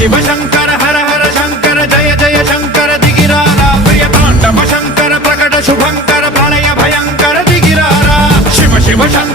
शिव शंकर हर हर शंकर जय जय शंकर दिगिरारा प्रिय तांडव शंकर प्रकट शुभंकर प्रलय भयंकर दिगिरारा शिव शिव शंकर